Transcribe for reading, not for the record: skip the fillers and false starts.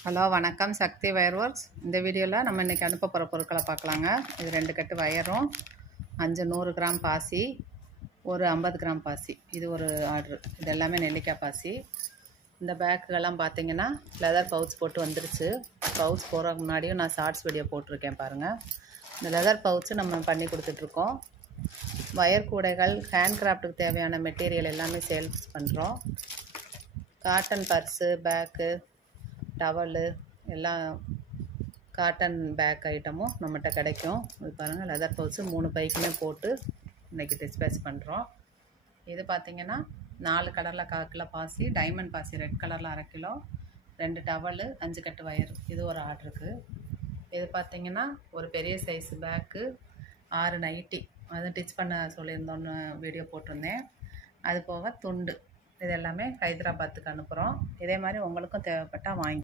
Hello வணக்கம், சக்தி wire works. இந்த வீடியோவில் நம்ம இன்றைக்கி அனுப்ப போகிற பொருட்களை பார்க்கலாங்க. இது 2 கட்டு வயரும் 100 கிராம் பாசி, ஒரு 50 கிராம் பாசி. இது ஒரு ஆர்டரு. இது எல்லாமே நெல்லிக்காய் பாசி. இந்த பேக்குகள்லாம் பார்த்தீங்கன்னா லெதர் பவுச் போட்டு வந்துருச்சு. பவுச் போகிறதுக்கு முன்னாடியும் நான் ஷார்ட்ஸ் வீடியோ போட்டிருக்கேன் பாருங்கள். இந்த லெதர் பவுச்சு நம்ம பண்ணி கொடுத்துட்ருக்கோம். வயர் கூடைகள், ஹேண்ட் கிராஃப்ட்டுக்கு தேவையான மெட்டீரியல் எல்லாமே சேல்ஸ் பண்ணுறோம். காட்டன் பர்ஸு, பேக்கு, டவலு எல்லாம் காட்டன் பேக் ஐட்டமும் நம்மகிட்ட கிடைக்கும். இது பாருங்கள், லெதர் பவுச்சு 3 பைக்குமே போட்டு இன்றைக்கி டிஸ்பேச் பண்ணுறோம். இது பார்த்திங்கன்னா 4 கலரில் 1/4 கிலோ பாசி, டைமண்ட் பாசி ரெட் கலரில் 1/2 கிலோ, 2 டவலு, 5 கட்டு வயர். இது ஒரு ஆர்டருக்கு. இது பார்த்திங்கன்னா ஒரு பெரிய சைஸு பேக்கு, 6 நைட்டி, அது டிச் பண்ண சொல்லியிருந்தோன்னு வீடியோ போட்டிருந்தேன். அது போக துண்டு. இது எல்லாமே ஹைதராபாத்துக்கு அனுப்புகிறோம். இதே மாதிரி உங்களுக்கும் தேவைப்பட்டால் வாங்கி